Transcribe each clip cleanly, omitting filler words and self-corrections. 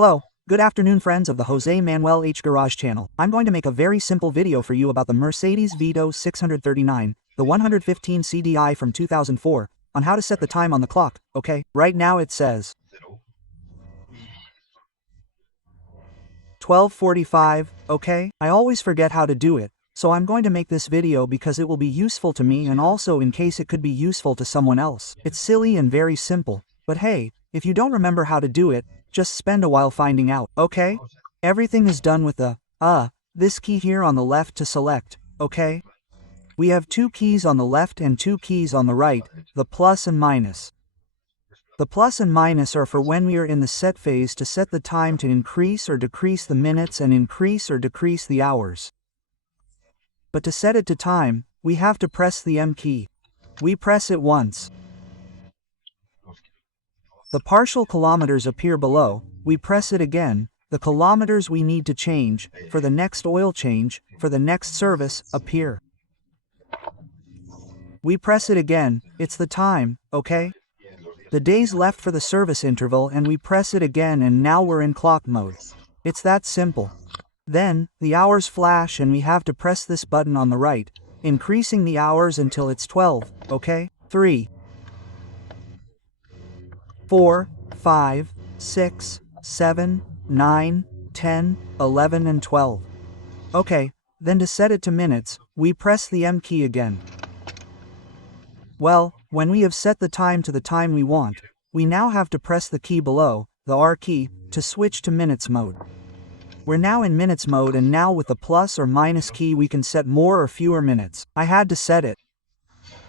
Hello, good afternoon friends of the Jose Manuel H Garage channel. I'm going to make a very simple video for you about the Mercedes Vito 639, the 115 CDI from 2004, on how to set the time on the clock, okay? Right now it says 12:45, okay? I always forget how to do it, so I'm going to make this video because it will be useful to me and also in case it could be useful to someone else. It's silly and very simple, but hey, if you don't remember how to do it, just spend a while finding out, okay? Everything is done with the, this key here on the left to select, okay? We have two keys on the left and two keys on the right, the plus and minus. The plus and minus are for when we are in the set phase to set the time to increase or decrease the minutes and increase or decrease the hours. But to set it to time, we have to press the M key. We press it once. The partial kilometers appear below, we press it again, the kilometers we need to change, for the next oil change, for the next service, appear. We press it again, it's the time, okay? The days left for the service interval and we press it again and now we're in clock mode. It's that simple. Then, the hours flash and we have to press this button on the right, increasing the hours until it's 12, okay? 3, 4, 5, 6, 7, 9, 10, 11 and 12. Okay, then to set it to minutes, we press the M key again. Well, when we have set the time to the time we want, we now have to press the key below, the R key, to switch to minutes mode. We're now in minutes mode and now with the plus or minus key we can set more or fewer minutes. I had to set it.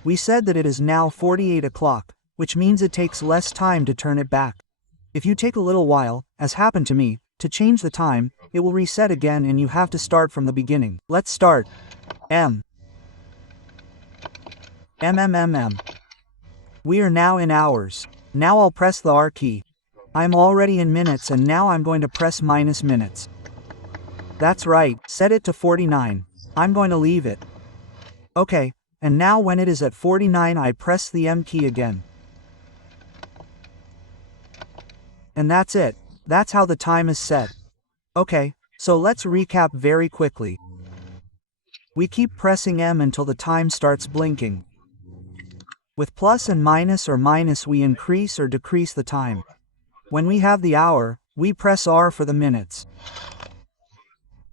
We said that it is now 48 o'clock, which means it takes less time to turn it back. If you take a little while, as happened to me, to change the time, it will reset again and you have to start from the beginning. Let's start. M. M. We are now in hours. Now I'll press the R key. I'm already in minutes and now I'm going to press minus minutes. That's right, set it to 49. I'm going to leave it. Okay, and now when it is at 49 I press the M key again. And that's it. That's how the time is set. Okay, so let's recap very quickly. We keep pressing M until the time starts blinking. With plus and minus or minus we increase or decrease the time. When we have the hour, we press R for the minutes.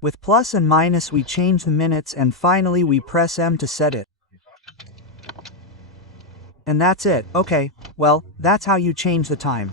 With plus and minus we change the minutes and finally we press M to set it. And that's it. Okay, well, that's how you change the time.